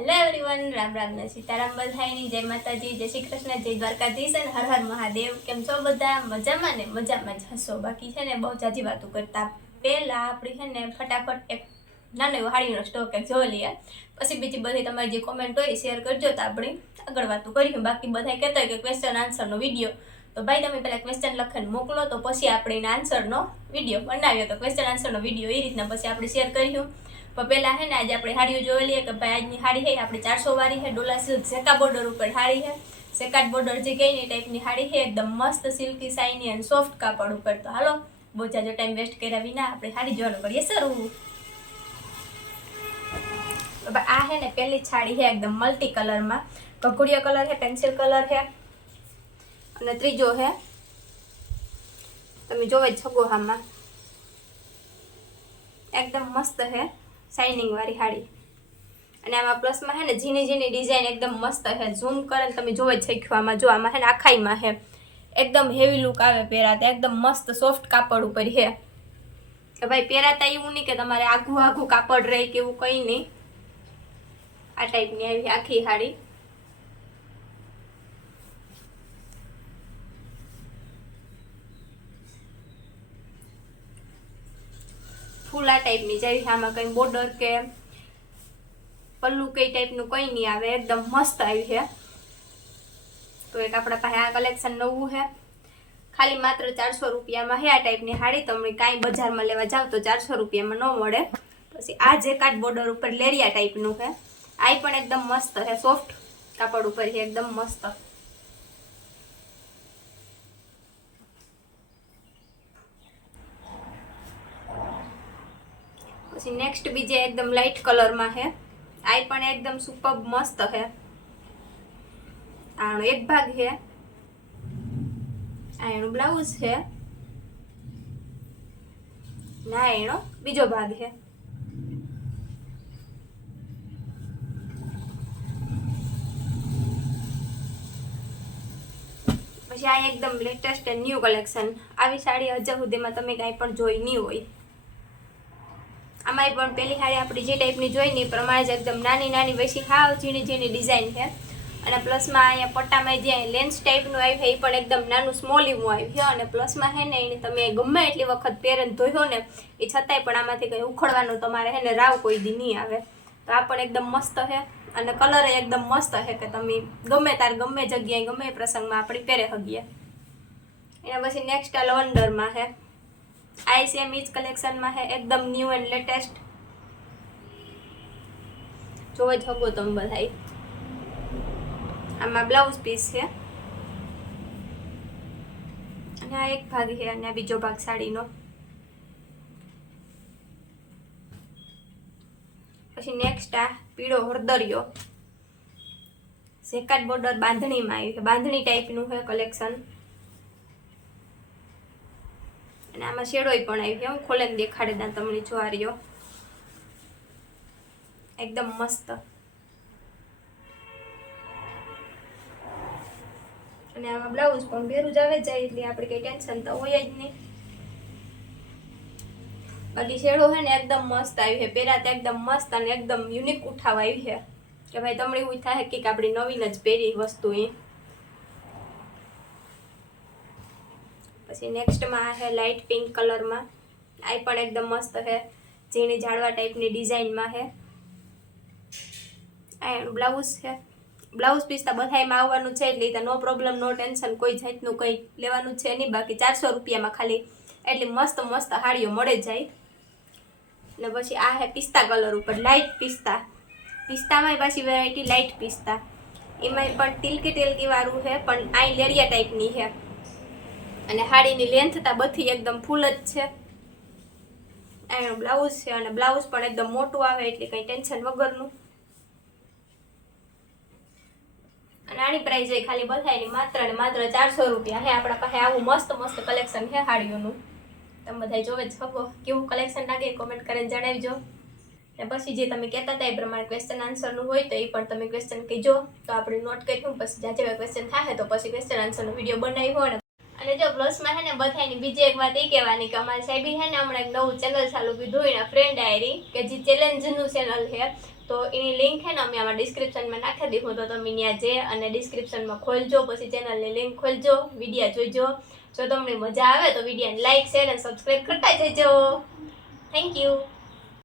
Hello everyone, Ram Ram ને સીતારામ બધાયની જય માતાજી, જય શ્રી કૃષ્ણ, જય દ્વારકાધીશ અને હર હર મહાદેવ। કેમ છો બધા? મજામાં ને? મજામાં જ હશો। બાકી છે ને બહુ જાજી વાતો કરતા પહેલા આપણી છે ને ફટાફટ એક નાનો એવો હાડીનો સ્ટોક એક જોઈ લઈએ, પછી બીજી બધી તમારી જે કોમેન્ટ હોય શેર કરજો તો આપણે આગળ વાતો કરીશું। બાકી બધા કહેતા હોય કે ક્વેશ્ચન આન્સરનો વિડીયો, તો ભાઈ તમે પહેલાં ક્વેશ્ચન લખીને મોકલો તો પછી આપણે એના આન્સરનો વિડીયો બનાવ્યો, તો ક્વેશ્ચન આન્સરનો વિડીયો એ રીતના પછી આપણે શેર કરીશું। પણ પહેલાં છે ને આજે આપણે સાડીઓ જોઈ લઈએ કે ભાઈ આજની સાડી છે આપણે 400 વાળી છે, ડોલા સિલ્ક સેકા બોર્ડર ઉપર સાડી છે, સેકાટ બોર્ડર જે કઈ ને ટાઈપની સાડી છે, એકદમ મસ્ત સિલ્કી શાઇની અને સોફ્ટ કાપડ ઉપર। તો હાલો બહુ જાજો ટાઈમ વેસ્ટ કર્યા વિના આપણે સાડી જોવાનું કરીએ શરૂ। આ છે ને પહેલી સાડી છે એકદમ મલ્ટી કલરમાં, કકુડિયા કલર છે, પેન્સિલ કલર છે અને ત્રીજો છે તમે જોઈ જ શકો આમાં એકદમ મસ્ત છે શાઇનિંગ વાળી સાડી। અને આમાં પ્લસમાં છે ને ઝીણી ઝીણી ડિઝાઇન એકદમ મસ્ત છે, ઝૂમ કરે ને તમે જોઈ જ શીખ્યો આમાં જો આમાં છે ને આખાઈમાં છે એકદમ હેવી લુક આવે પહેરાતા, એકદમ મસ્ત સોફ્ટ કાપડ ઉપર છે કે ભાઈ પહેરાતા એવું નહીં કે તમારે આઘું આઘું કાપડ રહે કે એવું કંઈ નહીં। આ ટાઈપની આવી આખી સાડી ફૂલ આ ટાઈપની જેવી, આમાં કંઈ બોર્ડર કે પલ્લુ કઈ ટાઈપનું કંઈ નહીં આવે, એકદમ મસ્ત આવી છે। તો એક આપણા પાસે આ કલેક્શન નવું છે, ખાલી માત્ર 400 રૂપિયામાં છે આ ટાઈપની સાડી। તમે કાંઈ બજારમાં લેવા જાવ તો 400 રૂપિયામાં ન મળે। પછી આ જેકાટ બોર્ડર ઉપર લેરિયા ટાઈપનું છે, આ પણ એકદમ મસ્ત છે, સોફ્ટ કાપડ ઉપર છે એકદમ મસ્ત। પછી નેક્સ્ટ બીજે એકદમ લાઇટ કલરમાં છે, આ પણ એકદમ સુપર મસ્ત છે। આનો એક ભાગ છે, આ એનું બ્લાઉઝ છે, ના એનો બીજો ભાગ છે। પછી આ એકદમ લેટેસ્ટ એન્ડ ન્યૂ કલેક્શન, આવી સાડી હજુ સુધીમાં તમે કાંઈ પણ જોઈ નહીં હોય। આમાંય પણ પેલી સાડી આપણી જે ટાઈપની જોઈ ને એ પ્રમાણે જ એકદમ નાની નાની વૈસી હાવ ઝીણી ઝીણી ડિઝાઇન છે। અને પ્લસમાં અહીંયા પટ્ટામાં જે લેન્સ ટાઈપનું આવી છે એ પણ એકદમ નાનું સ્મોલ એવું આવ્યું છે। અને પ્લસમાં છે ને એને તમે ગમે એટલી વખત પહેરીને ધોયો ને એ છતાંય પણ આમાંથી કંઈ ઉખડવાનો તમારે છે ને રાવ કોઈ દી નહીં આવે। તો આ પણ એકદમ મસ્ત છે અને કલર એકદમ મસ્ત છે કે તમે ગમે તાર ગમે જગ્યાએ ગમે પ્રસંગમાં આપણે પહેરે શકીએ। એના પછી નેક્સ્ટ આ લવંડરમાં છે, આ સેમ ઈજ કલેક્શનમાં છે, એકદમ ન્યૂ એન્ડ લેટેસ્ટ જોવો જ શકો તમે બધાય। આમાં બ્લાઉઝ પીસ છે અને આ એક ભાગ છે અને આ બીજો ભાગ સાડીનો। પછી નેક્સ્ટ આ પીળો હળદરિયો સેકાટ બોર્ડર બાંધણીમાં આવી છે, બાંધણી ટાઈપનું છે કલેક્શન। અને આમાં શેડોય પણ આવી છે, હું ખોલીને દેખાડી દઉં તમને જો આ રહ્યો એકદમ મસ્ત। અને આમાં બ્લાઉઝ પણ ભેરું જ આવે જાય એટલે આપણે કઈ ટેન્શન તો હોય જ નહીં। બાકી શેડો છે ને એકદમ મસ્ત આવી છે, પહેરાતા એકદમ મસ્ત અને એકદમ યુનિક ઉઠાવ આવી છે કે ભાઈ તમને એવું થાય કે આપણી નવીન જ પહેરી વસ્તુ એ। પછી નેક્સ્ટમાં છે લાઇટ પિંક કલરમાં, આ પણ એકદમ મસ્ત છે, ઝીણી ઝાડવા ટાઈપની ડિઝાઇનમાં છે। આ એનું બ્લાઉઝ છે, બ્લાઉઝ પીસ તો બધામાં આવવાનું છે એટલે નો પ્રોબ્લેમ નો ટેન્શન, કોઈ જાતનું કંઈ લેવાનું છે નહીં। બાકી 400 રૂપિયામાં ખાલી એટલી મસ્ત મસ્ત સાડીઓ મળે જાય। અને પછી આ છે પિસ્તા કલર ઉપર લાઇટ પિસ્તા, પિસ્તામાંય પાછી વેરાયટી લાઇટ પિસ્તા, એમાંય પણ તિલકી વાળું છે પણ આ લેરિયા ટાઈપની છે। અને સાડીની લેન્થ તા બધી એકદમ ફૂલ જ છે। આ એનું બ્લાઉઝ છે અને બ્લાઉઝ પણ એકદમ મોટું આવે એટલે કંઈ ટેન્શન વગરનું। અને આની પ્રાઇસ છે ખાલી બધાયની માત્ર ને માત્ર 400 રૂપિયા છે। આપણા પાસે આવું મસ્ત મસ્ત કલેક્શન છે સાડીઓનું, તમે બધા જોવે જ શકો કેવું કલેક્શન લાગે કોમેન્ટ કરીને જણાવજો। અને પછી જે તમે કહેતા હતા એ પ્રમાણે ક્વેશ્ચન આન્સરનું હોય તો એ પણ તમે ક્વેશ્ચન કહેજો તો આપણે નોટ કરીશું, પછી જ્યાં જેવા ક્વેશ્ચન થાય તો પછી ક્વેશ્ચન આન્સરનો વિડીયો બનાવ્યો હોય। અને જો પ્લસમાં છે ને બધાની બીજી એક વાત એ કહેવાની કે અમારી સાહેબી છે ને હમણાં એક નવું ચેનલ ચાલુ કીધું એના ફ્રેન્ડ ડાયરી કે જે ચેલેન્જનું ચેનલ છે, તો એની લિંક છે ને અમે આમાં ડિસ્ક્રિપ્શનમાં નાખી દીધું, તો તમે ત્યાં જે અને ડિસ્ક્રિપ્શનમાં ખોલજો, પછી ચેનલની લિંક ખોલજો, વિડીયો જોઈજો. જો તમને મજા આવે તો વિડીયોને લાઇક શેર અને સબસ્ક્રાઈબ કરતા જજો. Thank you.